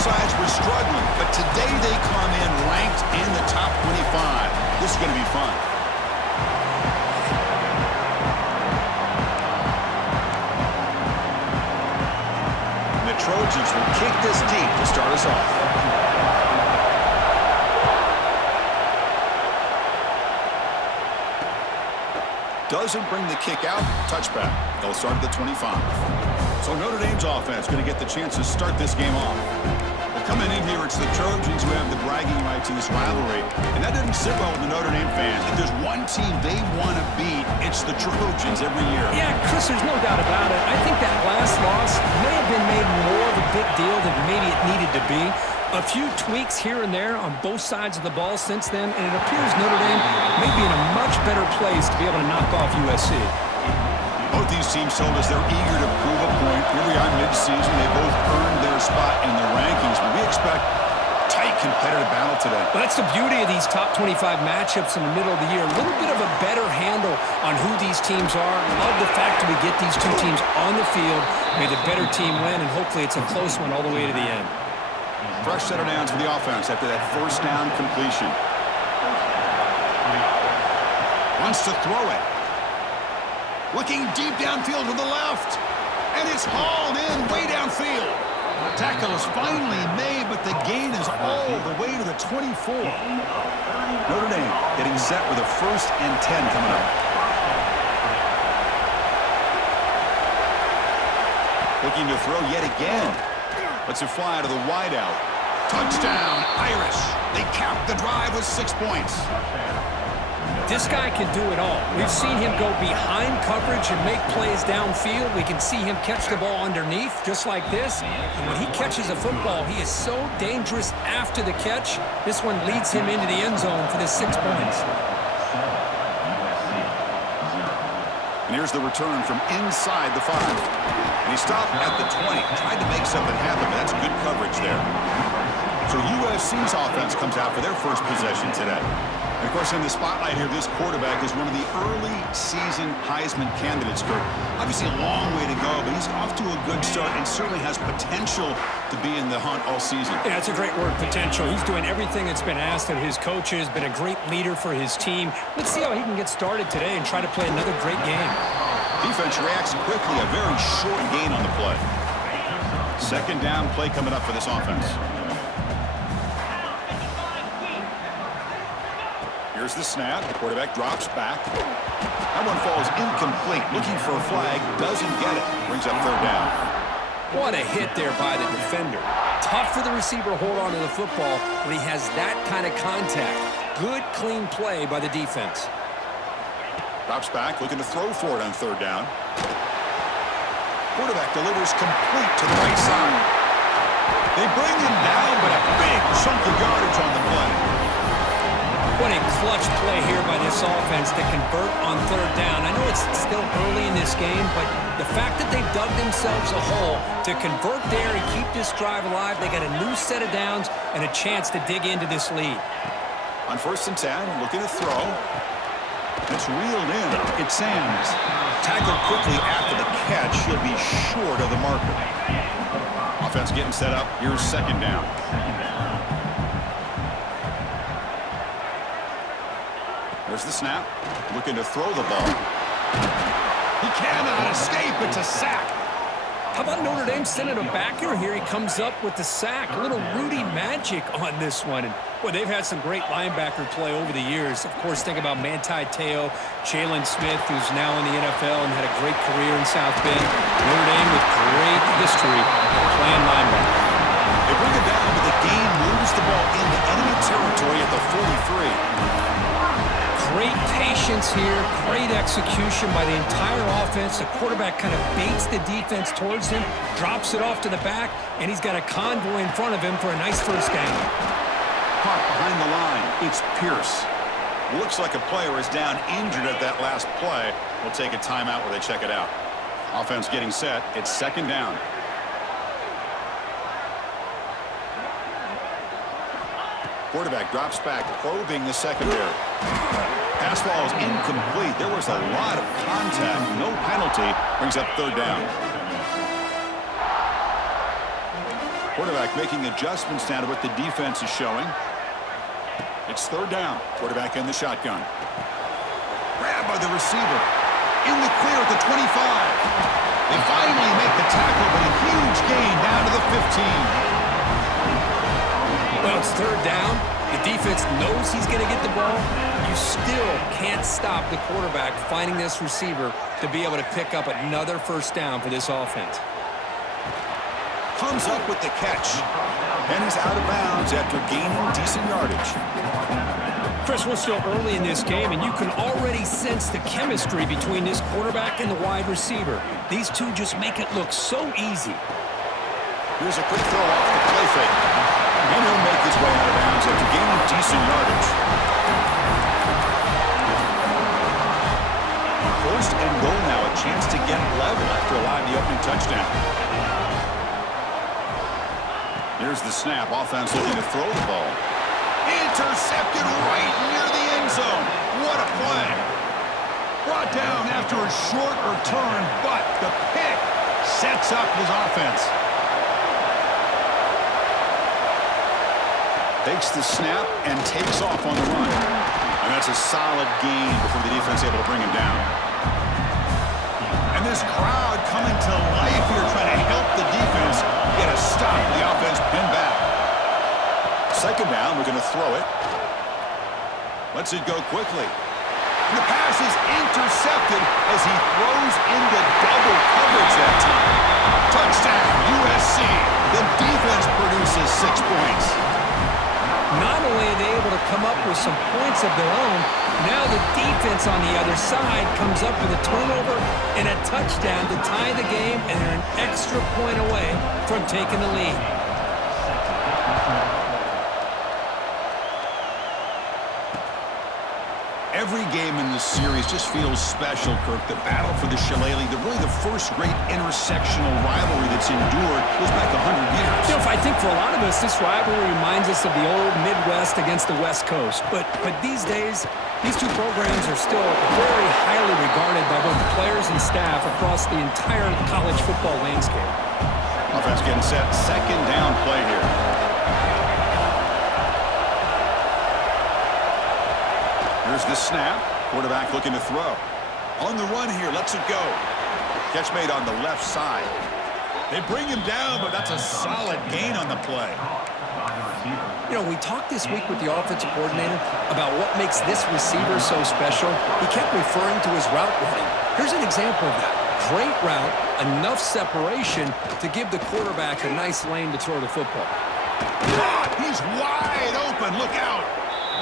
sides were struggling, but today they come in ranked in the top 25. This is going to be fun. The Trojans will kick this deep to start us off. Doesn't bring the kick out. Touchback. They'll start at the 25. So Notre Dame's offense going to get the chance to start this game off. Well, coming in here, it's the Trojans who have the bragging rights in this rivalry. And that didn't sit well with the Notre Dame fans. If there's one team they want to beat, it's the Trojans every year. Yeah, Chris, there's no doubt about it. I think that last loss may have been made more of a big deal than maybe it needed to be. A few tweaks here and there on both sides of the ball since then, and it appears Notre Dame may be in a much better place to be able to knock off USC. Both these teams told us they're eager to prove a point. Here we are mid-season. They both earned their spot in the rankings, but we expect tight competitive battle today. Well, that's the beauty of these top 25 matchups in the middle of the year. A little bit of a better handle on who these teams are. Love the fact that we get these two teams on the field. May the better team win, and hopefully it's a close one all the way to the end. Fresh set of downs for the offense after that first down completion. Wants to throw it. Looking deep downfield to the left. And it's hauled in way downfield. The tackle is finally made, but the gain is all the way to the 24. Notre Dame getting set with a 1st and 10 coming up. Looking to throw yet again. Lets it fly to the wideout. Touchdown, Irish. They cap the drive with 6 points. This guy can do it all. We've seen him go behind coverage and make plays downfield. We can see him catch the ball underneath, just like this. And when he catches a football, he is so dangerous after the catch. This one leads him into the end zone for the 6 points. And here's the return from inside the 5. And he stopped at the 20. Tried to make something happen, but that's good coverage there. So USC's offense comes out for their first possession today. And of course, in the spotlight here, this quarterback is one of the early season Heisman candidates, Kurt. Obviously a long way to go, but he's off to a good start and certainly has potential to be in the hunt all season. Yeah, that's a great word, potential. He's doing everything that's been asked of his coaches, been a great leader for his team. Let's see how he can get started today and try to play another great game. Defense reacts quickly, a very short gain on the play. 2nd down play coming up for this offense. Here's the snap. The quarterback drops back. That one falls incomplete. Looking for a flag. Doesn't get it. Brings up 3rd down. What a hit there by the defender. Tough for the receiver to hold on to the football when he has that kind of contact. Good, clean play by the defense. Drops back. Looking to throw for it on 3rd down. Quarterback delivers complete to the right side. They bring him down, but a big chunk of yardage on the play. What a clutch play here by this offense to convert on 3rd down. I know it's still early in this game, but the fact that they've dug themselves a hole to convert there and keep this drive alive, they got a new set of downs and a chance to dig into this lead. On 1st and 10, looking to throw. It's reeled in. It's Sams. Tackled quickly after the catch. He'll be short of the marker. Offense getting set up. Here's 2nd down. There's the snap. Looking to throw the ball. He cannot escape. It's a sack. How about Notre Dame sending a backer here? He comes up with the sack. A little Rudy magic on this one. And boy, they've had some great linebacker play over the years. Of course, think about Manti Te'o, Jalen Smith, who's now in the NFL and had a great career in South Bend. Notre Dame with great history playing linebacker. They bring it down, but the game moves the ball into enemy territory at the 43. Great patience here, great execution by the entire offense. The quarterback kind of baits the defense towards him, drops it off to the back, and he's got a convoy in front of him for a nice 1st down. Caught behind the line, it's Pierce. Looks like a player is down injured at that last play. We'll take a timeout where they check it out. Offense getting set, it's 2nd down. Quarterback drops back, probing the secondary. Pass ball is incomplete. There was a lot of contact. No penalty. Brings up 3rd down. Quarterback making adjustments now to what the defense is showing. It's third down. Quarterback in the shotgun. Grabbed by the receiver. In the clear at the 25. They finally make the tackle, but a huge gain down to the 15. Well, it's third down. The defense knows he's going to get the ball. You still can't stop the quarterback finding this receiver to be able to pick up another first down for this offense. Comes up with the catch. And he's out of bounds after gaining decent yardage. Chris, we're still early in this game, and you can already sense the chemistry between this quarterback and the wide receiver. These two just make it look so easy. Here's a quick throw off the play fake. And he'll make his way out of bounds after gaining decent yardage. First and goal now, a chance to get level after allowing the opening touchdown. Here's the snap. Offense looking to throw the ball. Intercepted right near the end zone. What a play. Brought down after a short return, but the pick sets up his offense. Takes the snap and takes off on the run. And that's a solid gain before the defense able to bring him down. And this crowd coming to life here trying to help the defense get a stop. The offense pinned back. Second down, we're going to throw it. Lets it go quickly. And the pass is intercepted as he throws into double coverage that time. Touchdown, USC. The defense produces 6 points. Not only are they able to come up with some points of their own, now the defense on the other side comes up with a turnover and a touchdown to tie the game, and they're an extra point away from taking the lead. Every game in this series just feels special, Kirk. The battle for the Shillelagh, really the first great intersectional rivalry that's endured goes back 100 years. You know, I think for a lot of us, this rivalry reminds us of the old Midwest against the West Coast. But these days, these two programs are still very highly regarded by both players and staff across the entire college football landscape. Offense getting set. Second down play here. Here's the snap. Quarterback looking to throw. On the run here, lets it go. Catch made on the left side. They bring him down, but that's a solid gain on the play. You know, we talked this week with the offensive coordinator about what makes this receiver so special. He kept referring to his route running. Here's an example of that. Great route, enough separation to give the quarterback a nice lane to throw the football. He's wide open. Look out.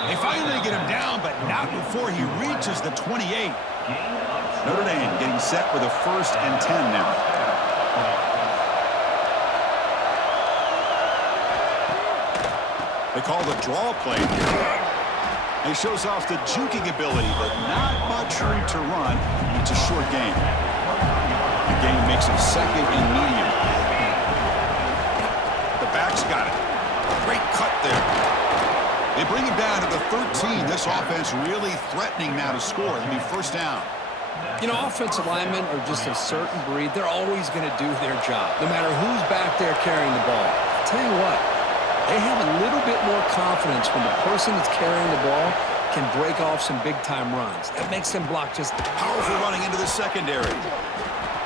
They finally get him down, but not before he reaches the 28. Notre Dame getting set with a 1st and 10 now. They call the draw play here. He shows off the juking ability, but not much room to run. It's a short gain. The gain makes it 2nd and medium. The back's got it. Great cut there. They bring him down to the 13. This offense really threatening now to score. It'll be 1st down. You know, offensive linemen are just a certain breed. They're always going to do their job, no matter who's back there carrying the ball. I'll tell you what, they have a little bit more confidence when the person that's carrying the ball can break off some big-time runs. That makes them block just powerful running into the secondary.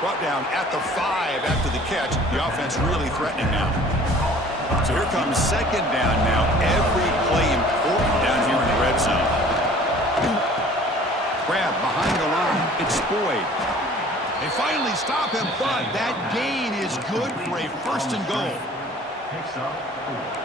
Brought down at the 5 after the catch. The offense really threatening now. So here comes 2nd down now. Every play important down here in the red zone. Grab behind the line. It's Boyd. They finally stop him, but that gain is good for a 1st and goal.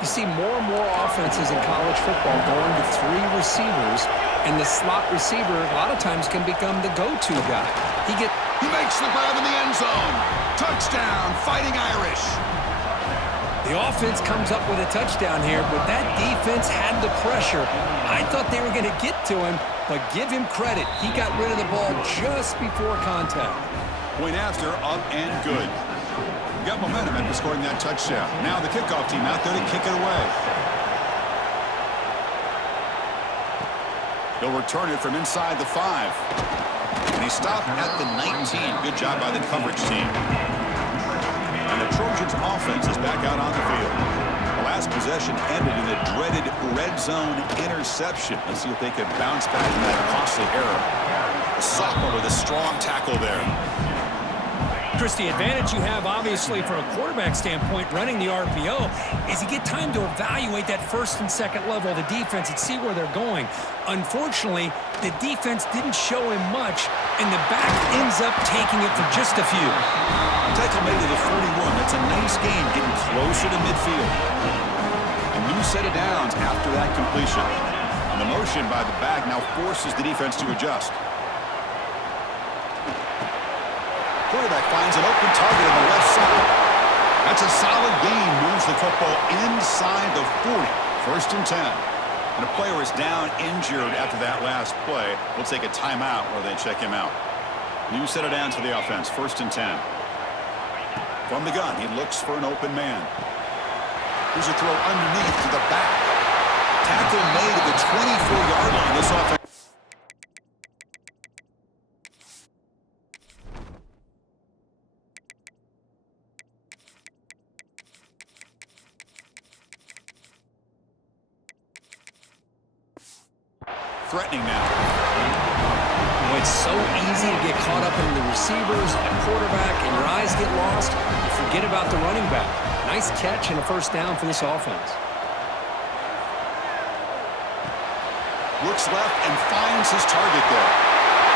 You see more and more offenses in college football going to 3 receivers, and the slot receiver a lot of times can become the go-to guy. He makes the grab in the end zone. Touchdown, Fighting Irish. The offense comes up with a touchdown here, but that defense had the pressure. I thought they were going to get to him, but give him credit. He got rid of the ball just before contact. Point after, up and good. Got momentum after scoring that touchdown. Now the kickoff team out there to kick it away. He'll return it from inside the 5. And he stopped at the 19. Good job by the coverage team. And the Trojans offense is back out on the field. last possession ended in a dreaded red zone interception. Let's see if they can bounce back from that costly error. The sophomore with a strong tackle there. Chris, the advantage you have, obviously, from a quarterback standpoint, running the RPO, is you get time to evaluate that first and second level of the defense and see where they're going. Unfortunately, the defense didn't show him much, and the back ends up taking it for just a few. Tackle made to the 41. That's a nice gain, getting closer to midfield. A new set of downs after that completion. And the motion by the back now forces the defense to adjust. Quarterback finds an open target on the left side. That's a solid gain. Moves the football inside the 40. First and 10. And a player is down injured after that last play. We'll take a timeout while they check him out. New set of downs for the offense. First and 10. From the gun, he looks for an open man. Here's a throw underneath to the back. Tackle made at the 24-yard line. This offense. Threatening now. Well, it's so easy to get caught up in the receivers and quarterback, and your eyes get lost. You forget about the running back. Nice catch and a first down for this offense. Looks left and finds his target there.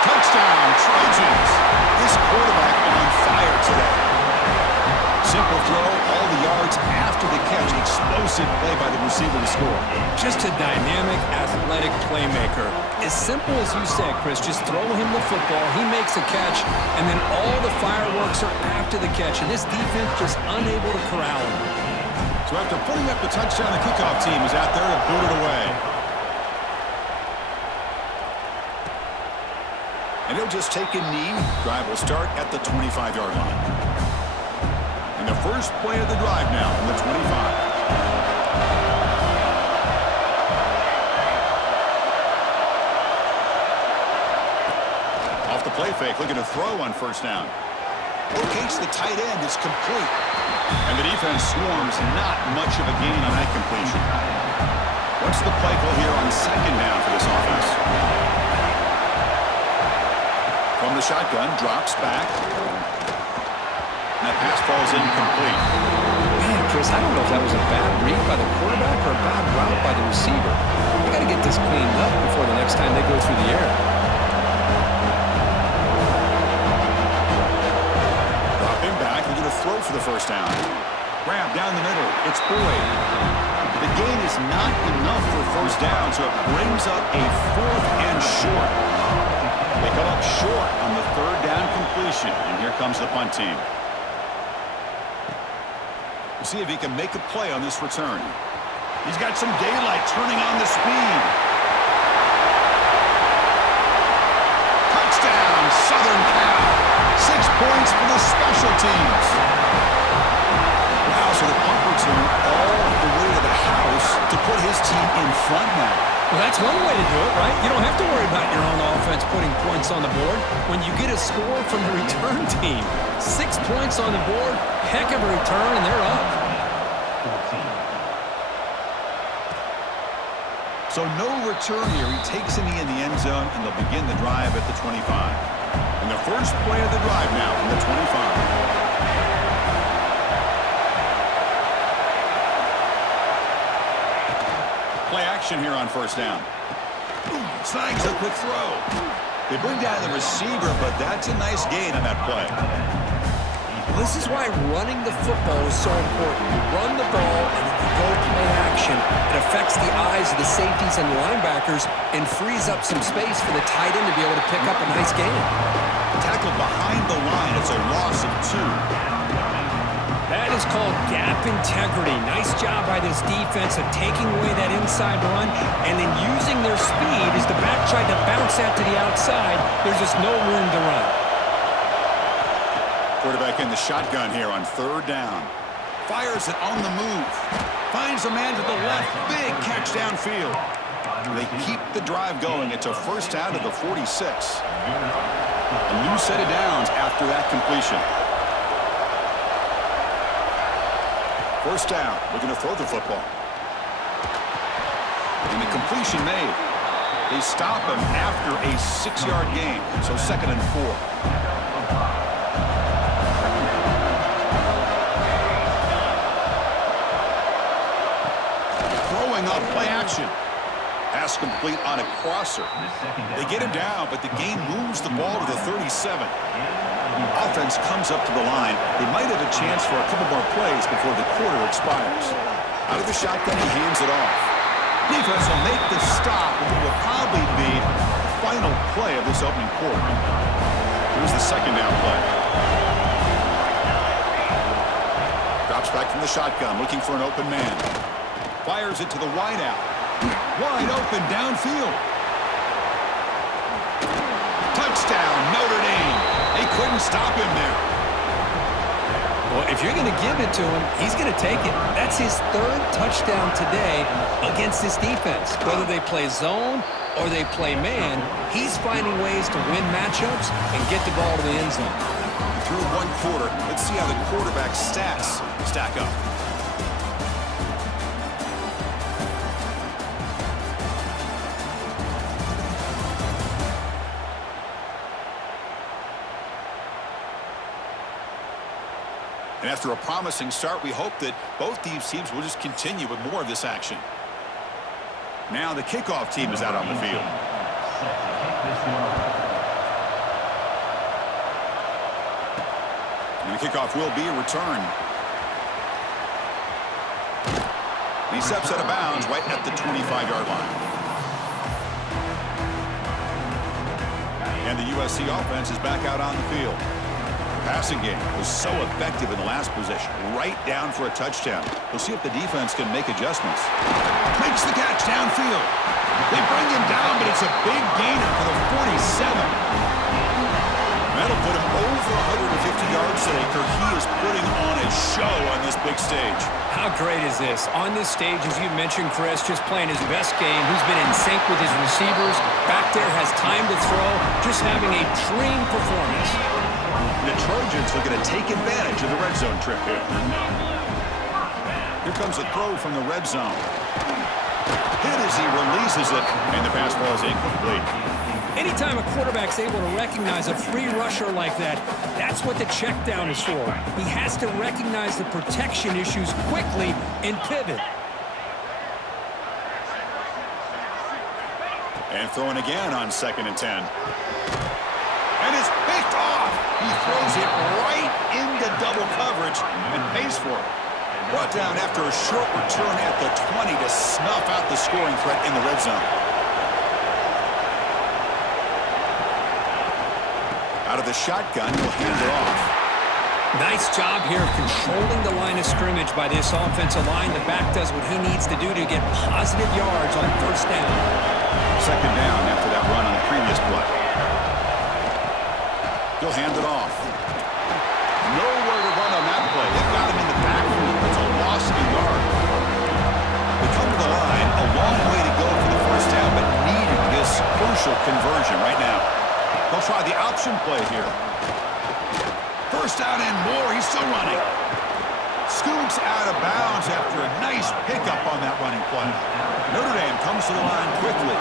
Touchdown, Trojans. This quarterback on fire today. Simple throw, all the yards after the catch. Explosive play by the receiver to score. Just a dynamic, athletic playmaker. As simple as you said, Chris, just throw him the football, he makes a catch, and then all the fireworks are after the catch, and this defense just unable to corral him. So after putting up the touchdown, the kickoff team is out there to boot it away. And he'll just take a knee. Drive will start at the 25-yard line. And the first play of the drive now from the 25. Off the play fake, looking to throw on first down. Locates the tight end, it's complete. And the defense swarms, not much of a gain on that completion. What's the play call here on second down for this offense? From the shotgun, drops back. And that pass falls incomplete. Man, Chris, I don't know if that was a bad read by the quarterback or a bad route by the receiver. We got to get this cleaned up before the next time they go through the air. Dropping back, we're going to throw for the first down. Grab down the middle. It's Boyd. The gain is not enough for first down, so it brings up a fourth and short. They come up short on the third down completion, and here comes the punt team. We'll see if he can make a play on this return. He's got some daylight turning on the speed. Touchdown, Southern Cal. 6 points for the special teams. Wow, so the punt return all the way to the house to put his team in front now. Well, that's one way to do it, right? You don't have to worry about your own offense putting points on the board when you get a score from the return team. 6 points on the board, heck of a return, and they're up. So no return here. He takes a knee in the end zone, and they'll begin the drive at the 25. And the first play of the drive now from the 25. Play action here on first down. Snags a quick throw. They bring down the receiver, but that's a nice gain on that play. This is why running the football is so important. You run the ball and then you go play action. It affects the eyes of the safeties and linebackers and frees up some space for the tight end to be able to pick up a nice gain. Tackled behind the line. It's a loss of 2. That is called gap integrity. Nice job by this defense of taking away that inside run and then using their speed as the back tried to bounce that to the outside. There's just no room to run. Quarterback in the shotgun here on third down. Fires it on the move. Finds a man to the left. Big catch downfield. They keep the drive going. It's a first down to the 46. A new set of downs after that completion. First down. Looking to throw the football. And the completion made. They stop him after a 6-yard gain. So 2nd and 4. Throwing up play action. Pass complete on a crosser. They get him down, but the game moves the ball to the 37. Offense comes up to the line. They might have a chance for a couple more plays before the quarter expires. Out of the shotgun, he hands it off. Defense will make the stop, and it will probably be the final play of this opening quarter. Here's the 2nd down play. Drops back from the shotgun, looking for an open man. Fires it to the wideout. Wide open downfield. Touchdown, Notre Dame. They couldn't stop him there. Well, if you're going to give it to him, he's going to take it. That's his 3rd touchdown today against this defense. Whether they play zone or they play man, he's finding ways to win matchups and get the ball to the end zone. Through 1 quarter, let's see how the quarterback's stats stack up. And after a promising start, we hope that both these teams will just continue with more of this action. Now the kickoff team is out on the field. And the kickoff will be a return. And he steps out of bounds right at the 25-yard line. And the USC offense is back out on the field. Passing game was so effective in the last possession, right down for a touchdown. We'll see if the defense can make adjustments. Makes the catch downfield. They bring him down, but it's a big gainer for the 47. That'll put him over 150 yards today. He is putting on a show on this big stage. How great is this? On this stage, as you mentioned, Chris, just playing his best game. He's been in sync with his receivers. Back there, has time to throw. Just having a dream performance. The Trojans looking to take advantage of the red zone trip here. Here comes a throw from the red zone. Hit as he releases it, and the pass ball is incomplete. Anytime a quarterback's able to recognize a free rusher like that, that's what the check down is for. He has to recognize the protection issues quickly and pivot. And throwing again on 2nd and 10. And it's picked off. He throws it right into double coverage and pays for it. Brought down after a short return at the 20 to snuff out the scoring threat in the red zone. Out of the shotgun, he'll hand it off. Nice job here of controlling the line of scrimmage by this offensive line. The back does what he needs to do to get positive yards on 1st down. 2nd down after that run on the previous play. He'll hand it off. Nowhere to run on that play. They've got him in the backfield. It's a loss of a yard. They come to the line. A long way to go for the 1st down, but needing this crucial conversion right now. They'll try the option play here. 1st down and more. He's still running. Scoots out of bounds after a nice pickup on that running play. Notre Dame comes to the line quickly.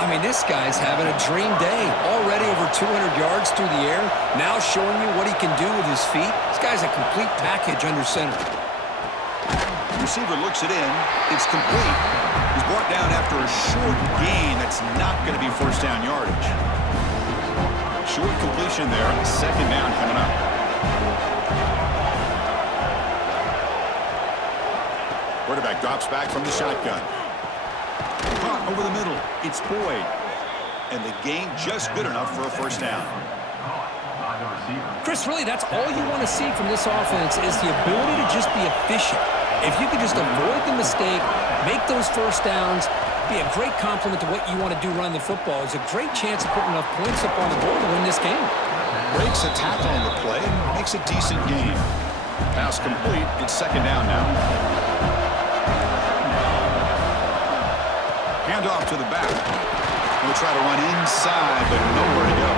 I mean, this guy's having a dream day. Already over 200 yards through the air. Now showing you what he can do with his feet. This guy's a complete package under center. The receiver looks it in. It's complete. He's brought down after a short gain that's not going to be 1st down yardage. Short completion there. 2nd down coming up. Quarterback drops back from the shotgun. Caught over the middle. It's Boyd. And the gain just good enough for a 1st down. Chris, really, that's all you want to see from this offense is the ability to just be efficient. If you could just avoid the mistake, make those 1st downs, be a great compliment to what you want to do running the football. It's a great chance of putting enough points up on the board to win this game. Breaks a tackle on the play and makes a decent gain. Pass complete. It's 2nd down now. Hand off to the back. He'll try to run inside, but nowhere to go.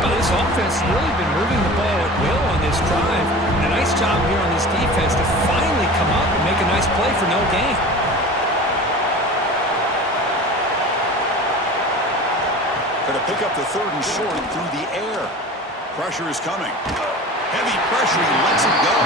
Well, this offense has really been moving the ball at will on this drive. And a nice job here on this defense to finally come up and make a nice play for no gain. Going to pick up the 3rd and short through the air. Pressure is coming. Heavy pressure. He lets it go.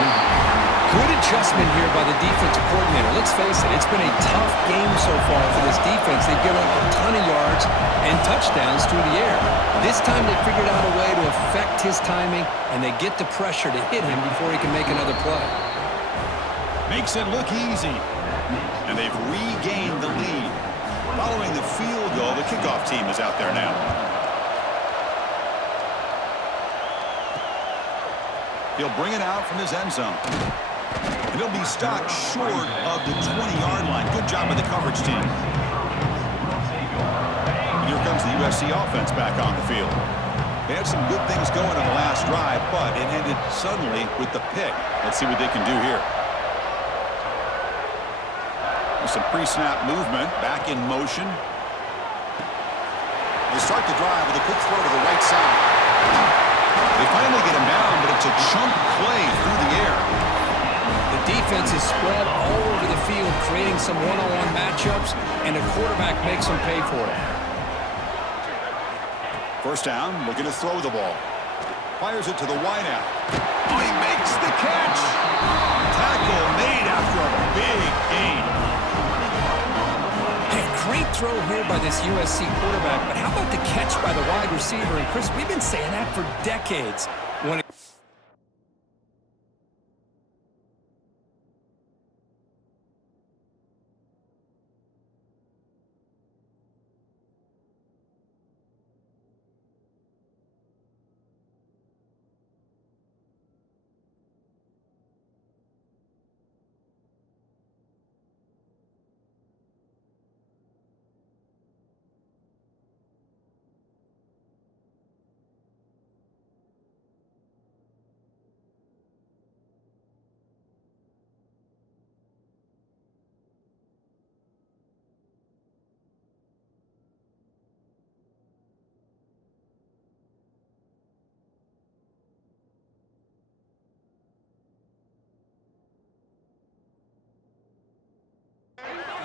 Good adjustment here by the defensive coordinator. Let's face it, it's been a tough game so far for this defense. They've given up a ton of yards and touchdowns through the air. This time they figured out a way to affect his timing, and they get the pressure to hit him before he can make another play. Makes it look easy. And they've regained the lead. Following the field goal, the kickoff team is out there now. He'll bring it out from his end zone. And he'll be stopped short of the 20-yard line. Good job by the coverage team. And here comes the USC offense back on the field. They had some good things going on the last drive, but it ended suddenly with the pick. Let's see what they can do here. With some pre-snap movement, back in motion. They start the drive with a quick throw to the right side. They finally get him down, but it's a chunk play through the air. The defense is spread all over the field, creating some one-on-one matchups, and the quarterback makes them pay for it. First down, looking to throw the ball. Fires it to the wideout. Oh, he makes the catch. Tackle made after a big gain. Hey, great throw here by this USC quarterback, but how about the catch by the wide receiver? And Chris, we've been saying that for decades. When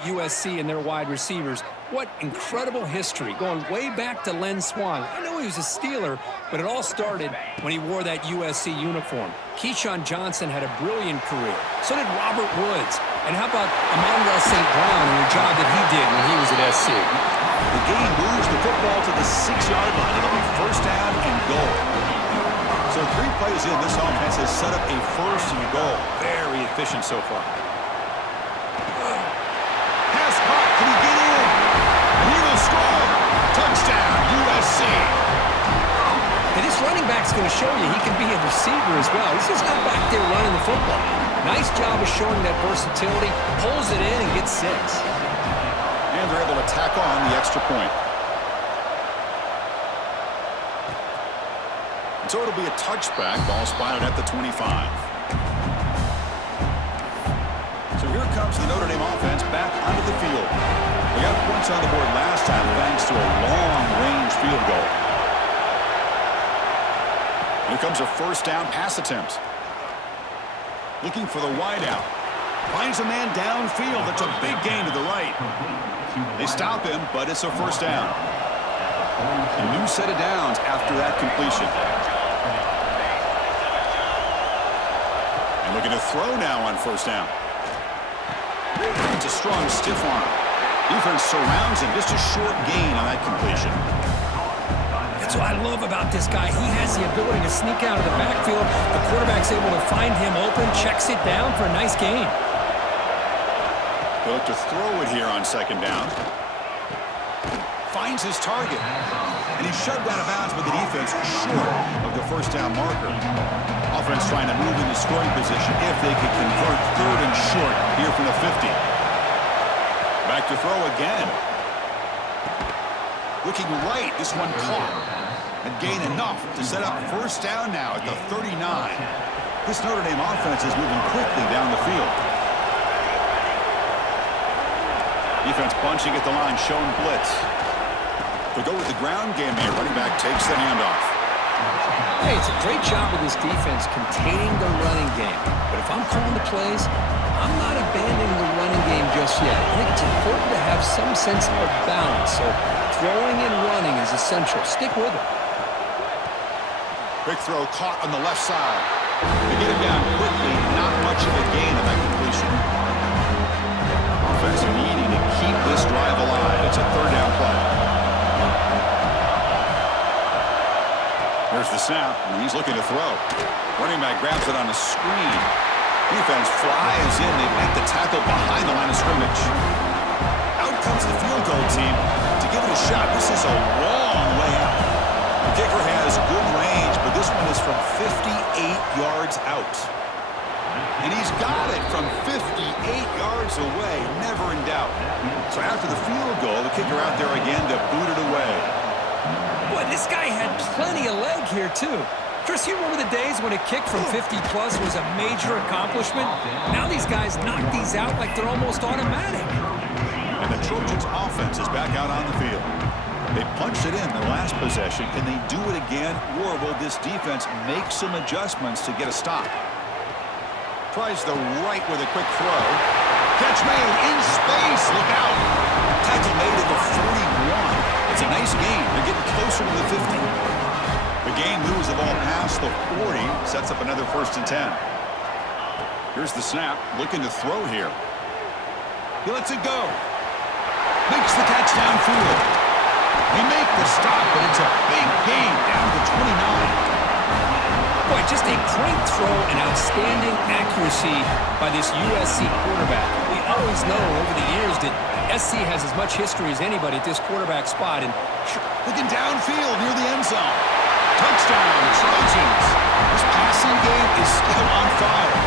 USC and their wide receivers. What incredible history, going way back to Len Swan. I know he was a Steeler, but it all started when he wore that USC uniform. Keyshawn Johnson had a brilliant career. So did Robert Woods. And how about Amon-Ra St. Brown and the job that he did when he was at SC? The game moves the football to the 6-yard line. It'll be first down and goal. So 3 plays in, this offense has set up a first and goal. Very efficient so far. Can he get in? And he will score. Touchdown, USC. And this running back's going to show you he can be a receiver as well. He's just not back there running the football. Nice job of showing that versatility. Pulls it in and gets 6. And they're able to tack on the extra point. And so it'll be a touchback. Ball spotted at the 25. So here comes the Notre Dame offense back onto the field. They got points on the board last time thanks to a long-range field goal. Here comes a first down pass attempt. Looking for the wideout. Finds a man downfield. That's a big gain to the right. They stop him, but it's a first down. A new set of downs after that completion. And looking to throw now on first down. It's a strong stiff arm. Defense surrounds him. Just a short gain on that completion. That's what I love about this guy. He has the ability to sneak out of the backfield. The quarterback's able to find him open, checks it down for a nice gain. They'll look to throw it here on second down. Finds his target. And he's shoved out of bounds with the defense short of the first down marker. Offense trying to move into scoring position if they could convert third and short here from the 50. Back to throw again. Looking right, this one caught. And gain enough to set up first down now at the 39. This Notre Dame offense is moving quickly down the field. Defense bunching at the line, showing blitz. They'll go with the ground game here. Running back takes the handoff. Hey, it's a great job of this defense containing the running game. But if I'm calling the plays, I'm not abandoning the running game just yet. I think it's important to have some sense of balance. So throwing and running is essential. Stick with it. Quick throw caught on the left side. They get him down quickly. Not much of a gain on that completion. Offense needing to keep this drive alive. It's a third down play. Here's the snap, and he's looking to throw. Running back grabs it on the screen. Defense flies in. They make the tackle behind the line of scrimmage. Out comes the field goal team to give it a shot. This is a long way out. The kicker has good range, but this one is from 58 yards out. And he's got it from 58 yards away, never in doubt. So after the field goal, the kicker out there again to boot it away. Boy, this guy had plenty of leg here, too. Chris, you remember the days when a kick from 50-plus was a major accomplishment? Now these guys knock these out like they're almost automatic. And the Trojans' offense is back out on the field. They punched it in the last possession. Can they do it again, or will this defense make some adjustments to get a stop? Tries the right with a quick throw. Catch made in space. Look out. Tackle made at the 41. It's a nice gain. They're getting closer to the 50. The gain moves the ball past the 40. Sets up another 1st and 10. Here's the snap. Looking to throw here. He lets it go. Makes the catch downfield. They make the stop, but it's a big gain down to 29. Boy, just a great throw and outstanding accuracy by this USC quarterback. We always know over the years that SC has as much history as anybody at this quarterback spot. And looking downfield near the end zone. Touchdown, Trojans. This passing game is still on fire.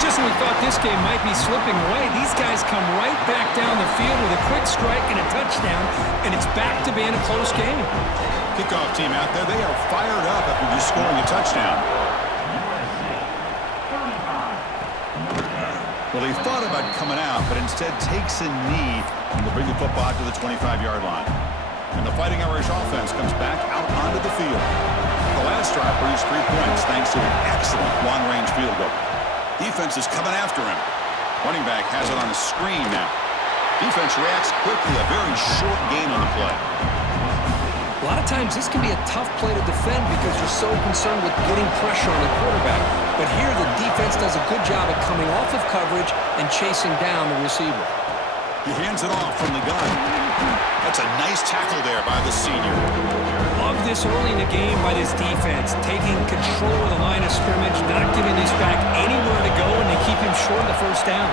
Just when we thought this game might be slipping away, these guys come right back down the field with a quick strike and a touchdown, and it's back to being a close game. Kickoff team out there, they are fired up after just scoring a touchdown. Well, he thought about coming out, but instead takes a knee and will bring the football out to the 25-yard line. And the Fighting Irish offense comes back out onto the field. The last drive produced 3 points thanks to an excellent long-range field goal. Defense is coming after him. Running back has it on the screen now. Defense reacts quickly, a very short gain on the play. A lot of times this can be a tough play to defend because you're so concerned with getting pressure on the quarterback. But here the defense does a good job at coming off of coverage and chasing down the receiver. He hands it off from the gun. That's a nice tackle there by the senior. Love this early in the game by this defense, taking control of the line of scrimmage, not giving this back anywhere to go, and they keep him short of the 1st down.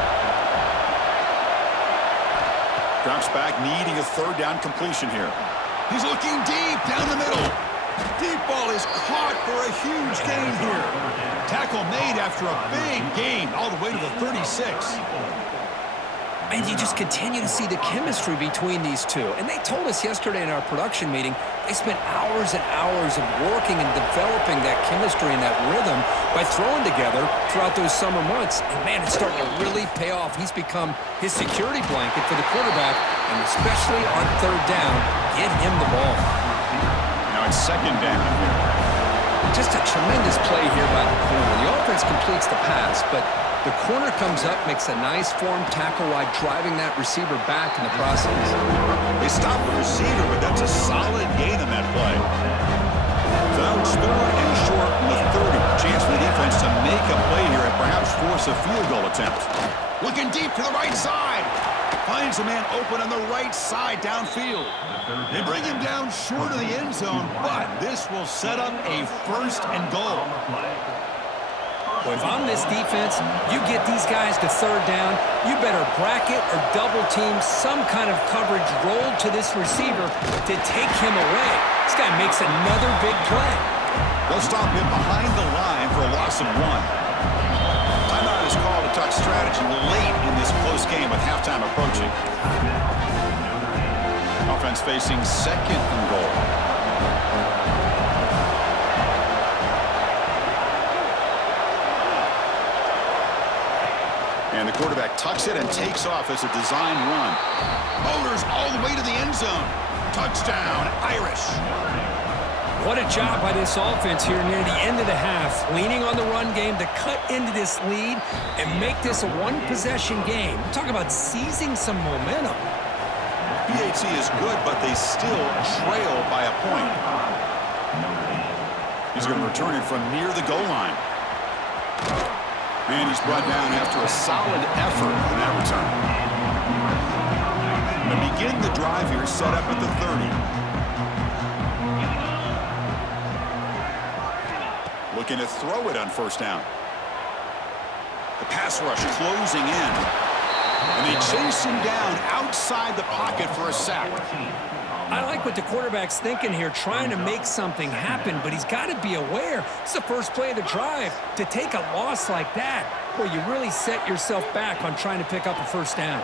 Drops back, needing a 3rd down completion here. He's looking deep down the middle. Deep ball is caught for a huge gain here. Tackle made after a big gain all the way to the 36. And you just continue to see the chemistry between these two. And they told us yesterday in our production meeting, they spent hours and hours of working and developing that chemistry and that rhythm by throwing together throughout those summer months. And, man, it's starting to really pay off. He's become his security blanket for the quarterback, and especially on 3rd down, get him the ball. Now it's 2nd down here. Just a tremendous play here by the corner. The offense completes the pass, but the corner comes up, makes a nice form tackle while driving that receiver back in the process. They stop the receiver, but that's a solid gain on that play. So now it's 3rd and short from the 30. Chance for the defense to make a play here and perhaps force a field goal attempt. Looking deep to the right side. Finds a man open on the right side downfield. They bring him down short of the end zone, but this will set up a 1st and goal. Well, if I'm this defense, you get these guys to 3rd down, you better bracket or double team some kind of coverage rolled to this receiver to take him away. This guy makes another big play. They'll stop him behind the line for a loss of 1. Timeout is called to talk strategy late in this close game with halftime approaching. Offense facing 2nd and goal. And the quarterback tucks it and takes off as a design run. Motors all the way to the end zone. Touchdown, Irish. What a job by this offense here near the end of the half, leaning on the run game to cut into this lead and make this a one-possession game. Talk about seizing some momentum. PAT is good, but they still trail by a point. He's going to return it from near the goal line. And he's brought down after a solid effort in that return. To begin the drive here, set up at the 30. Looking to throw it on first down. The pass rush closing in. And they chase him down outside the pocket for a sack. I like what the quarterback's thinking here, trying to make something happen, but he's got to be aware. It's the first play of the drive. To take a loss like that, well, you really set yourself back on trying to pick up a first down.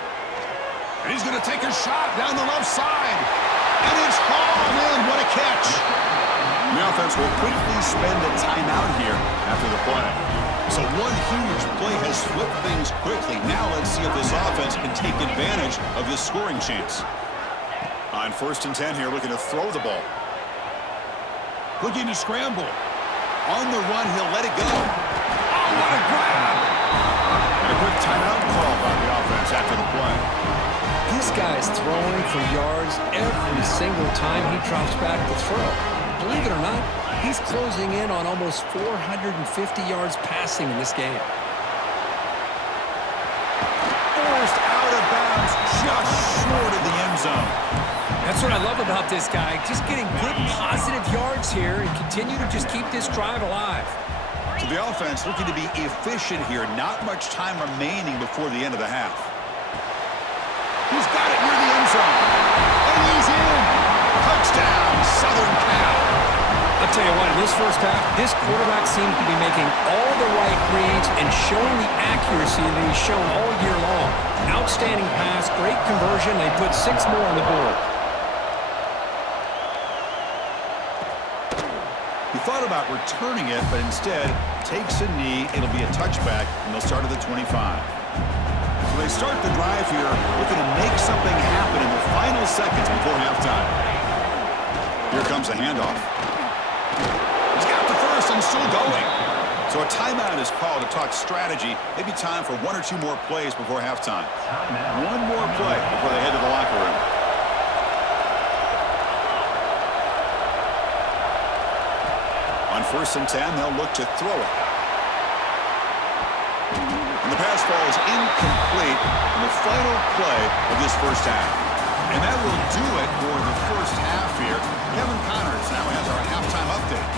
And he's going to take a shot down the left side. And it's hauled in. What a catch. The offense will quickly spend a timeout here after the play. So one huge play has flipped things quickly. Now let's see if this offense can take advantage of this scoring chance. On 1st and 10 here, looking to throw the ball. Looking to scramble. On the run, he'll let it go. Oh, what a grab! And a quick timeout call by the offense after the play. This guy's throwing for yards every single time he drops back to throw. Believe it or not, he's closing in on almost 450 yards passing in this game. Forced out of bounds, just short of the end zone. That's what I love about this guy. Just getting good positive yards here and continue to just keep this drive alive. So the offense looking to be efficient here. Not much time remaining before the end of the half. He's got it near the end zone. And he's in. Touchdown, Southern Cal. I'll tell you what, in this first half, this quarterback seems to be making all the right reads and showing the accuracy that he's shown all year long. Outstanding pass, great conversion. They put 6 more on the board. He thought about returning it, but instead takes a knee. It'll be a touchback, and they'll start at the 25. So they start the drive here looking to make something happen in the final seconds before halftime. Here comes a handoff. He's got the first and still going. So a timeout is called to talk strategy. Maybe time for 1 or 2 more plays before halftime. One more play before they head to the locker room. On 1st and 10, they'll look to throw it. And the pass ball is incomplete in the final play of this first half. And that will do it for the first half here. Kevin Connors now has our halftime update.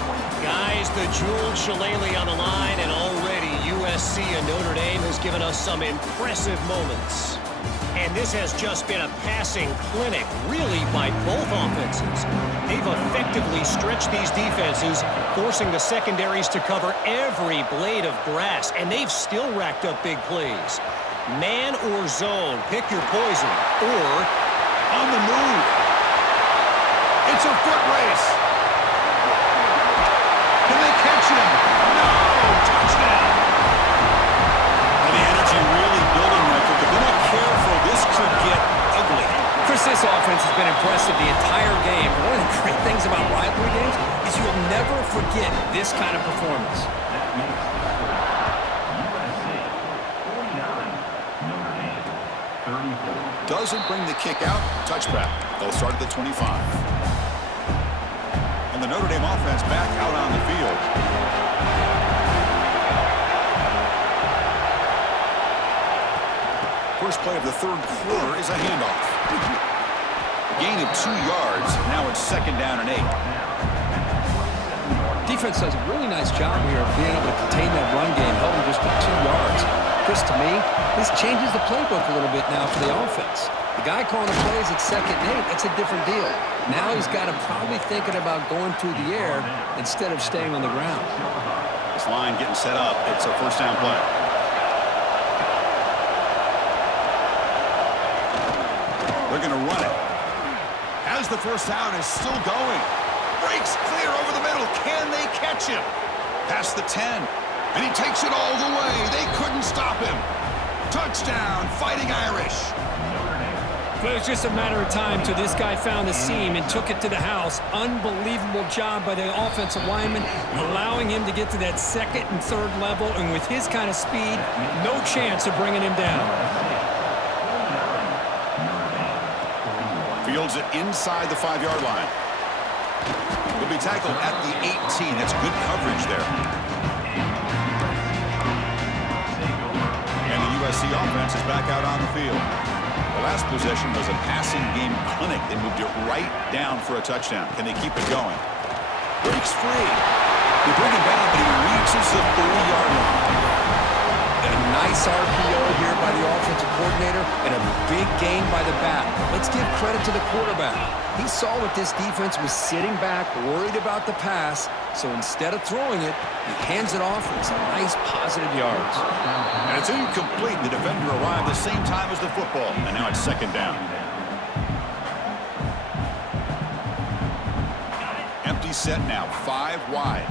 Guys, the jeweled Shillelagh on the line, and already USC and Notre Dame has given us some impressive moments. And this has just been a passing clinic, really, by both offenses. They've effectively stretched these defenses, forcing the secondaries to cover every blade of grass, and they've still racked up big plays. Man or zone, pick your poison, or On the move. It's a foot race. Can they catch him? No! Touchdown! And the energy really building right quick. If they're not careful, this could get ugly. Chris, this offense has been impressive the entire game. One of the great things about rivalry games is you'll never forget this kind of performance. Doesn't bring the kick out. Touchback. They'll start at the 25. And the Notre Dame offense back out on the field. First play of the third quarter is a handoff. A gain of 2 yards. Now it's 2nd down and 8. Defense does a really nice job here of being able to contain that run game, held them just to 2 yards. Chris, to me, this changes the playbook a little bit now for the offense. The guy calling the plays at 2nd and 8, that's a different deal. Now he's got to probably thinking about going through the air instead of staying on the ground. This line getting set up. It's a first down play. They're going to run it. As the first down is still going. Breaks clear over the middle. Can they catch him? Past the 10. And he takes it all the way. They couldn't stop him. Touchdown, Fighting Irish. Well, it was just a matter of time till this guy found the seam and took it to the house. Unbelievable job by the offensive lineman, allowing him to get to that second and third level, and with his kind of speed, no chance of bringing him down. Fields it inside the 5-yard line. He'll be tackled at the 18. That's good coverage there. And the USC offense is back out on the field. The last possession was a passing game clinic. They moved it right down for a touchdown. Can they keep it going? Breaks free. They bring him down, but he reaches the 30-yard line. A nice RPO here by the offensive coordinator and a big gain by the back. Let's give credit to the quarterback. He saw what this defense was sitting back, worried about the pass, so instead of throwing it, he hands it off with some nice positive yards. And it's incomplete. The defender arrived the same time as the football, and now it's second down. Empty set now, 5 wide.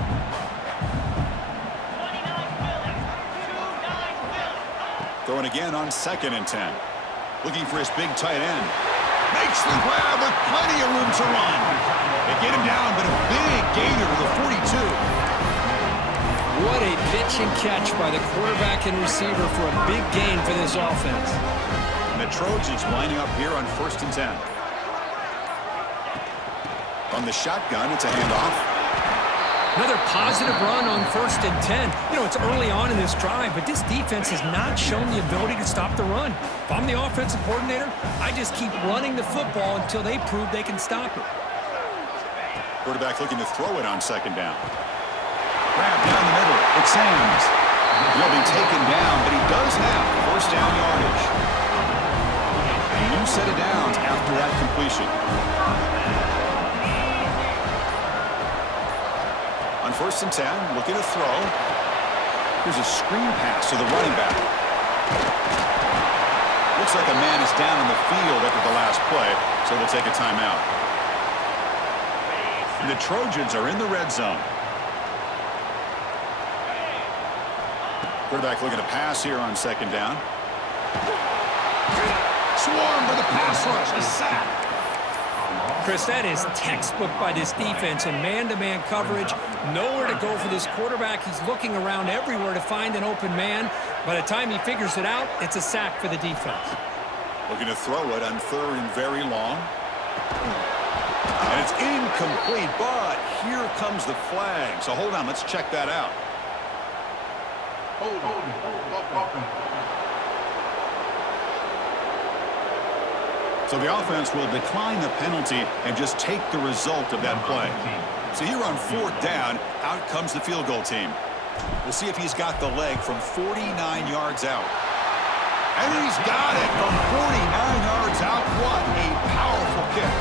Throwing again on 2nd and 10. Looking for his big tight end. Makes the grab with plenty of room to run. They get him down, but a big gainer to the 42. What a pitch and catch by the quarterback and receiver for a big gain for this offense. And the Trojans lining up here on 1st and 10. From the shotgun, it's a handoff. Another positive run on 1st and 10. You know, it's early on in this drive, but this defense has not shown the ability to stop the run. If I'm the offensive coordinator, I just keep running the football until they prove they can stop it. Quarterback looking to throw it on 2nd down. Grab down the middle. It's Sams. He'll be taken down, but he does have 1st down yardage. A new set of downs after that completion. On 1st and 10, looking to throw. Here's a screen pass to the running back. Looks like a man is down in the field after the last play, so we'll take a timeout. And the Trojans are in the red zone. Quarterback looking to pass here on 2nd down. Swarm for the pass rush, a sack. Chris, that is textbook by this defense in man-to-man coverage. Nowhere to go for this quarterback. He's looking around everywhere to find an open man. By the time he figures it out, it's a sack for the defense. Looking to throw it on 3rd and very long. And it's incomplete, but here comes the flag. So hold on, let's check that out. So the offense will decline the penalty and just take the result of that play. So here on 4th down, out comes the field goal team. We'll see if he's got the leg from 49 yards out. And he's got it from 49 yards out. What a powerful kick.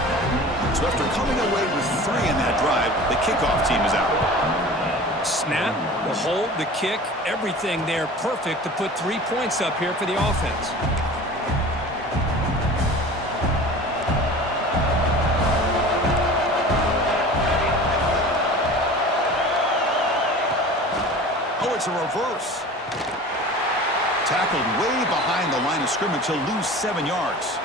So after coming away with 3 in that drive, the kickoff team is out. Snap, the hold, the kick, everything there perfect to put 3 points up here for the offense. It's a reverse. Tackled way behind the line of scrimmage. He'll lose 7 yards.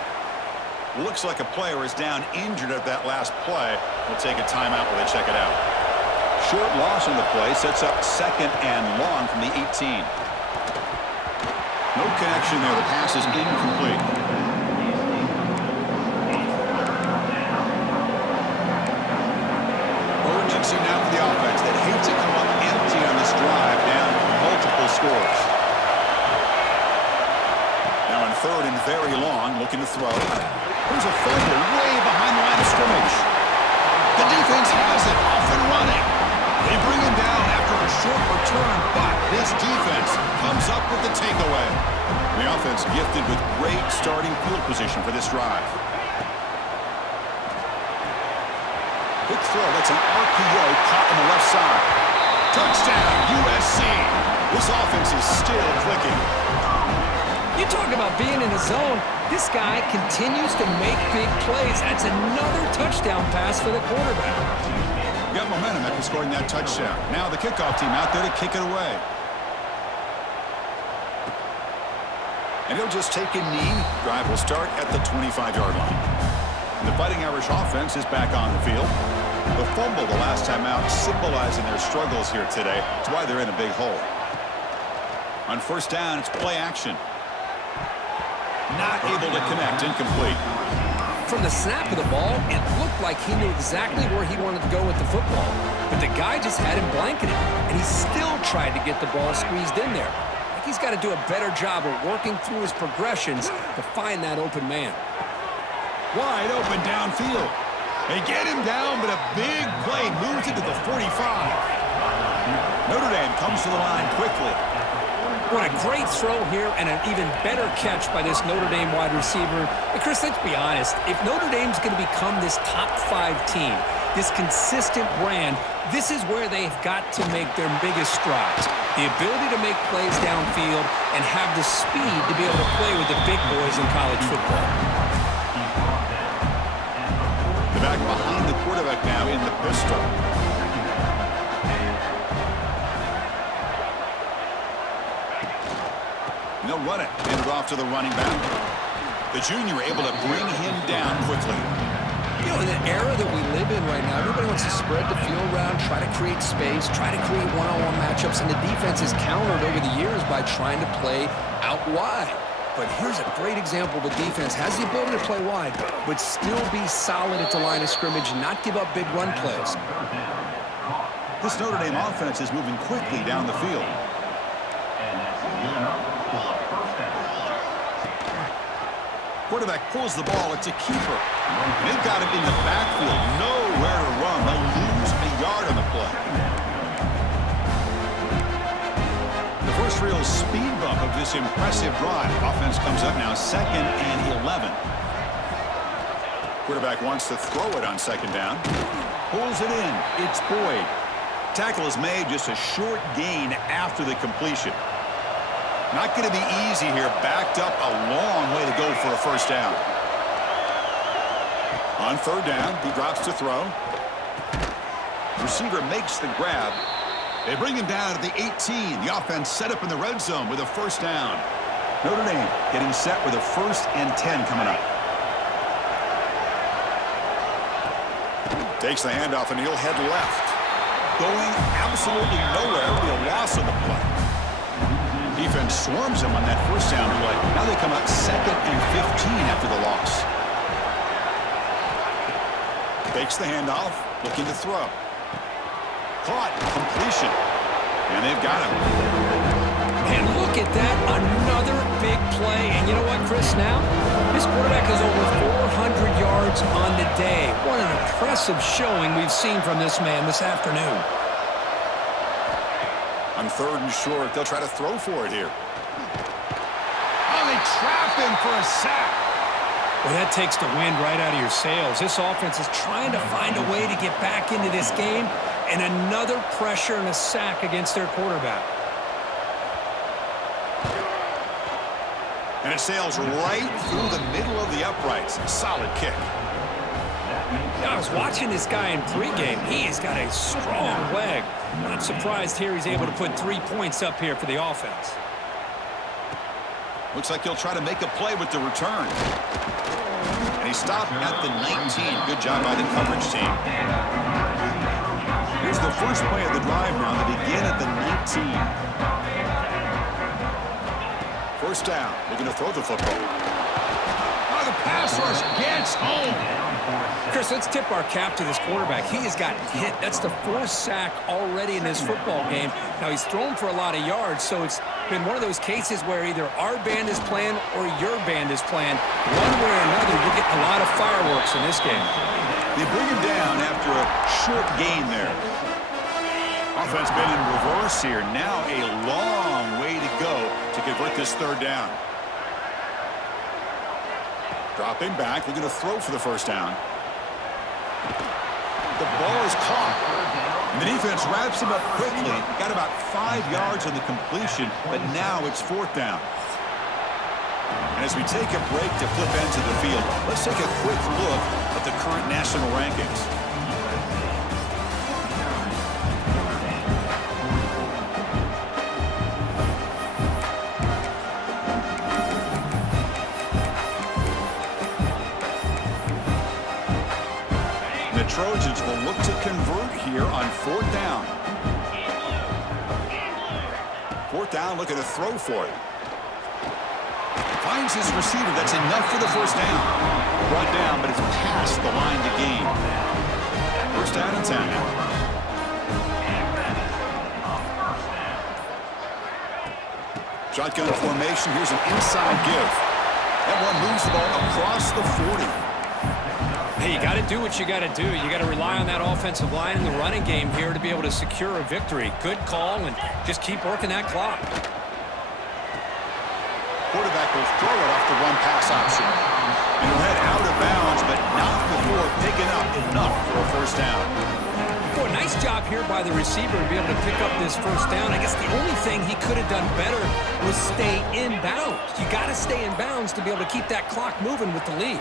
Looks like a player is down injured at that last play. We'll take a timeout while they check it out. Short loss on the play sets up 2nd and long from the 18. No connection there. The pass is incomplete. Urgency now for the offense that hates to come up empty on this drive, down multiple scores. Now on 3rd and very long, looking to throw. Here's a fumble way behind the line of scrimmage. The defense has it, off and running. They bring him down after a short return, but this defense comes up with the takeaway. The offense gifted with great starting field position for this drive. Quick throw, that's an RPO caught on the left side. Touchdown, USC. This offense is still clicking. You talk about being in the zone. This guy continues to make big plays. That's another touchdown pass for the quarterback. Got momentum after scoring that touchdown. Now the kickoff team out there to kick it away. And he'll just take a knee. Drive will start at the 25-yard line. And the Fighting Irish offense is back on the field. The fumble the last time out symbolizing their struggles here today. That's why they're in a big hole. On first down, it's play action. Not able to connect, incomplete. From the snap of the ball, it looked like he knew exactly where he wanted to go with the football. But the guy just had him blanketed, and he still tried to get the ball squeezed in there. I think he's got to do a better job of working through his progressions to find that open man. Wide open downfield. They get him down, but a big play moves it to the 45. Notre Dame comes to the line quickly. What a great throw here and an even better catch by this Notre Dame wide receiver. And Chris, let's be honest. If Notre Dame's going to become this top 5 team, this consistent brand, this is where they've got to make their biggest strides. The ability to make plays downfield and have the speed to be able to play with the big boys in college football. The back behind the quarterback now in the pistol. And they'll run it. Hand it off to the running back. The junior able to bring him down quickly. You know, in the era that we live in right now, everybody wants to spread the field around, try to create space, try to create one-on-one matchups, and the defense is countered over the years by trying to play out wide. But here's a great example of a defense has the ability to play wide, but still be solid at the line of scrimmage and not give up big run plays. This Notre Dame offense is moving quickly down the field. Quarterback pulls the ball. It's a keeper. And they've got him in the backfield. Nowhere to run. They'll lose a yard on the play. The first real speed bump of this impressive drive. Offense comes up now 2nd and 11. Quarterback wants to throw it on 2nd down. Pulls it in. It's Boyd. Tackle is made, just a short gain after the completion. Not going to be easy here. Backed up a long way to go for a first down. On 3rd down, he drops to throw. Receiver makes the grab. They bring him down at the 18. The offense set up in the red zone with a first down. Notre Dame getting set with a 1st and 10 coming up. Takes the handoff and he'll head left. Going absolutely nowhere. It'll be a loss on the play. Defense swarms him on that first down play. Now they come up 2nd and 15 after the loss. Takes the handoff, looking to throw. Caught, completion. And they've got him. And look at that, another big play. And you know what, Chris, now? This quarterback has over 400 yards on the day. What an impressive showing we've seen from this man this afternoon. On 3rd and short, they'll try to throw for it here. Oh, they trap him for a sack. Well, that takes the wind right out of your sails. This offense is trying to find a way to get back into this game, and another pressure and a sack against their quarterback. And it sails right through the middle of the uprights. Solid kick. I was watching this guy in pregame. He's got a strong leg. Not surprised here he's able to put 3 points up here for the offense. Looks like he'll try to make a play with the return. And he stopped at the 19. Good job by the coverage team. Here's the first play of the drive now. They begin at the 19. First down. Looking to throw the football. Oh, the pass rush gets home. Chris, let's tip our cap to this quarterback. He has gotten hit. That's the 4th sack already in this football game. Now, he's thrown for a lot of yards, so it's been one of those cases where either our band is playing or your band is playing. One way or another, you're getting a lot of fireworks in this game. They bring him down after a short gain there. Offense been in reverse here. Now a long way to go to convert this 3rd down. Dropping back, looking to throw for the first down. The ball is caught. And the defense wraps him up quickly. Got about 5 yards on the completion, but now it's 4th down. And as we take a break to flip ends of the field, let's take a quick look at the current national rankings. the Trojans will look to convert here on 4th down. 4th down, looking to throw for it. Finds his receiver. That's enough for the 1st down. Brought down, but it's past the line to gain. 1st down and 10 now. Shotgun formation. Here's an inside give. That one moves the ball across the 40. Hey, you got to do what you got to do. You got to rely on that offensive line in the running game here to be able to secure a victory. Good call, and just keep working that clock. Quarterback will throw it off the run pass option. And he'll head out of bounds, but not before picking up enough for a 1st down. Boy, nice job here by the receiver to be able to pick up this 1st down. I guess the only thing he could have done better was stay in bounds. You got to stay in bounds to be able to keep that clock moving with the lead.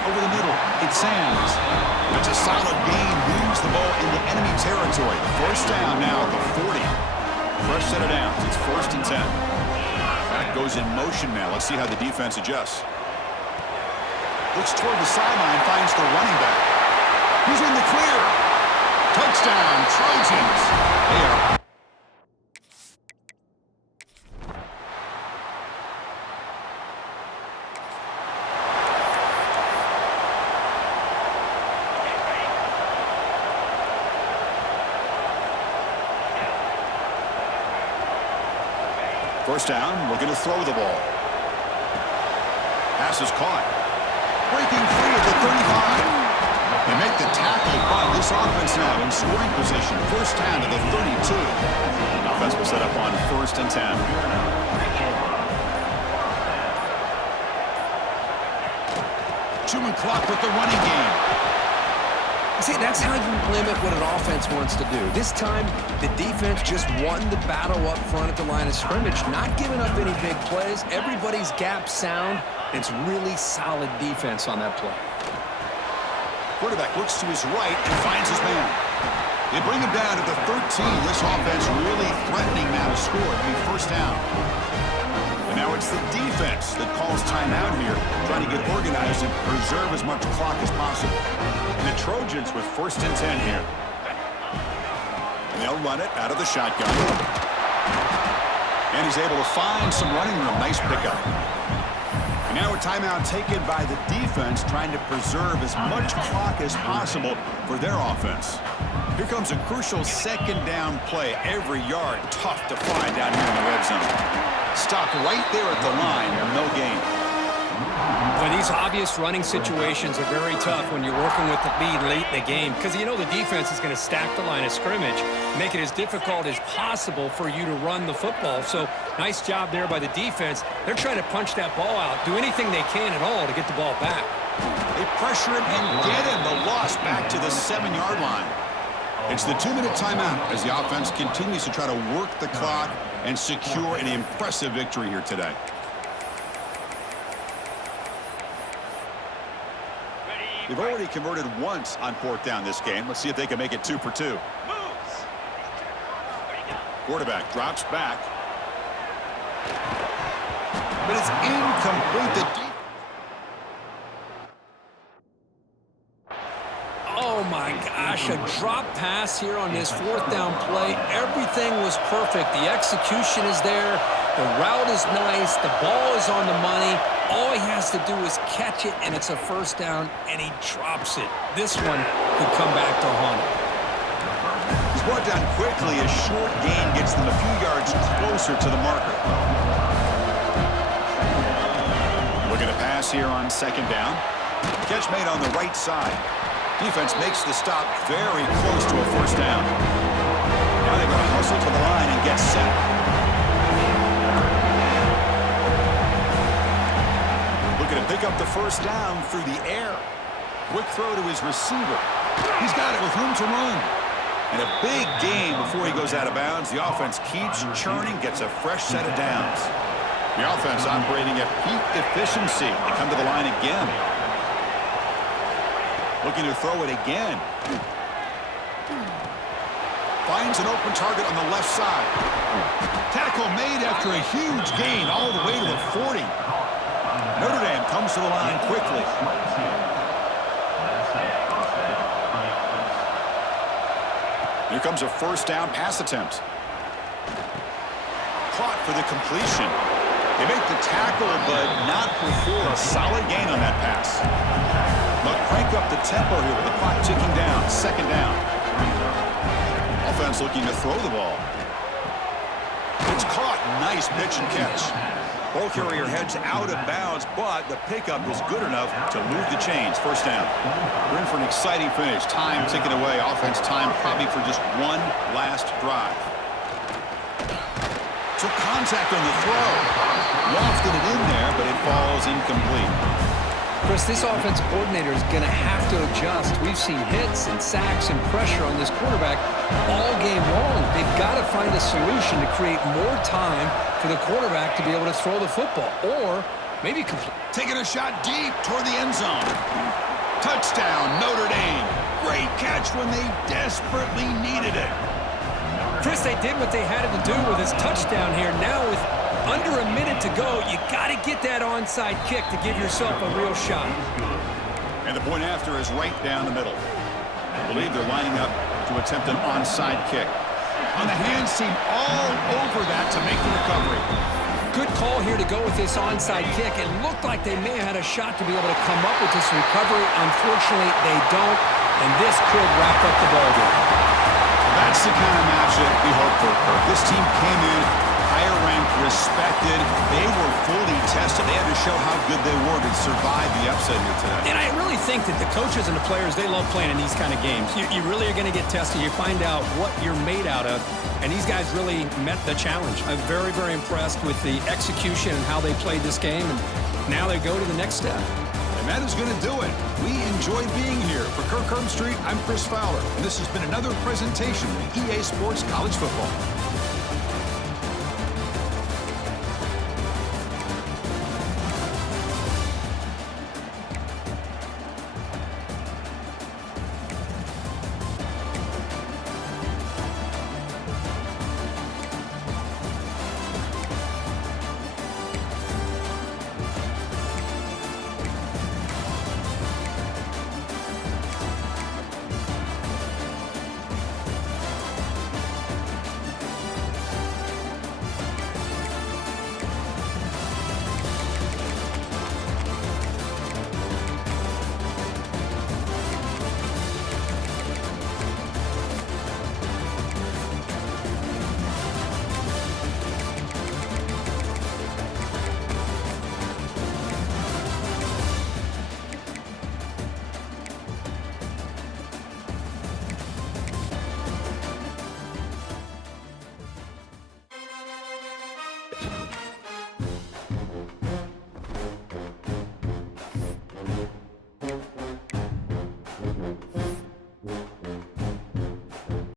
Over the middle, it's Sands. That's a solid gain, moves the ball into enemy territory. 1st down now at the 40. Fresh set of downs. It's 1st and 10. That goes in motion now. Let's see how the defense adjusts. Looks toward the sideline, finds the running back. He's in the clear. Touchdown, Trojans. They are. First down, looking to throw the ball. Pass is caught. Breaking free at the 35. They make the tackle, but this offense now in scoring position. 1st down to the 32. Offense will set up on 1st and 10. Chewing clock with the running game. See, that's how you limit what an offense wants to do. This time, the defense just won the battle up front at the line of scrimmage, not giving up any big plays. Everybody's gap sound. It's really solid defense on that play. Quarterback looks to his right and finds his man. They bring him down to the 13. This offense really threatening now to score. It'll be 1st down. And now it's the defense that calls timeout here, trying to get organized and preserve as much clock as possible. And the Trojans with 1st and 10 here. And they'll run it out of the shotgun. And he's able to find some running room. Nice pickup. And now a timeout taken by the defense, trying to preserve as much clock as possible for their offense. Here comes a crucial 2nd down play. Every yard tough to find down here in the red zone. Stopped right there at the line. No gain. Well, these obvious running situations are very tough when you're working with the lead late in the game, because you know the defense is going to stack the line of scrimmage, make it as difficult as possible for you to run the football. So nice job there by the defense. They're trying to punch that ball out, do anything they can at all to get the ball back. They pressure him and get him. The loss back to the 7-yard line. It's the 2-minute timeout as the offense continues to try to work the clock and secure an impressive victory here today. They've already converted once on 4th down this game. Let's see if they can make it 2 for 2. Quarterback drops back. But it's incomplete. Oh my gosh, a drop pass here on this 4th down play. Everything was perfect. The execution is there. The route is nice. The ball is on the money. All he has to do is catch it, and it's a 1st down, and he drops it. This one could come back to haunt him. He's brought down quickly. A short gain gets them a few yards closer to the marker. Looking to pass here on 2nd down. Catch made on the right side. Defense makes the stop very close to a 1st down. Now they're going to hustle to the line and get set. Looking to pick up the 1st down through the air. Quick throw to his receiver. He's got it with room to run. And a big gain before he goes out of bounds. The offense keeps churning, gets a fresh set of downs. The offense operating at peak efficiency. They come to the line again. Looking to throw it again. Finds an open target on the left side. Tackle made after a huge gain all the way to the 40. Notre Dame comes to the line quickly. Here comes a first down pass attempt. Caught for the completion. They make the tackle, but not before a solid gain on that pass. They'll crank up the tempo here with the clock ticking down. Second down. Offense looking to throw the ball. It's caught. Nice pitch and catch. Ball carrier heads out of bounds, but the pickup is good enough to move the chains. First down. We're in for an exciting finish. Time ticking away. Offense time probably for just one last drive. Took contact on the throw. Lofted it in there, but it falls incomplete. Chris, this offensive coordinator is going to have to adjust. We've seen hits and sacks and pressure on this quarterback all game long. They've got to find a solution to create more time for the quarterback to be able to throw the football, or maybe complete. Taking a shot deep toward the end zone. Touchdown, Notre Dame. Great catch when they desperately needed it. Chris, they did what they had to do with his touchdown here. Now with under a minute to go, you got to get that onside kick to give yourself a real shot. And the point after is right down the middle. I believe they're lining up to attempt an onside kick. On the hands team all over that to make the recovery. Good call here to go with this onside kick. It looked like they may have had a shot to be able to come up with this recovery. Unfortunately, they don't, and this could wrap up the ballgame. That's the kind of match that we hope for. This team came in higher ranked, respected. They were fully tested. They had to show how good they were to survive the upset here today. And I really think that the coaches and the players, they love playing in these kind of games. You really are going to get tested. You find out what you're made out of. And these guys really met the challenge. I'm very, very impressed with the execution and how they played this game. And now they go to the next step. And that is going to do it. We enjoy being here. For Kirk Street, I'm Chris Fowler. And this has been another presentation of EA Sports College Football.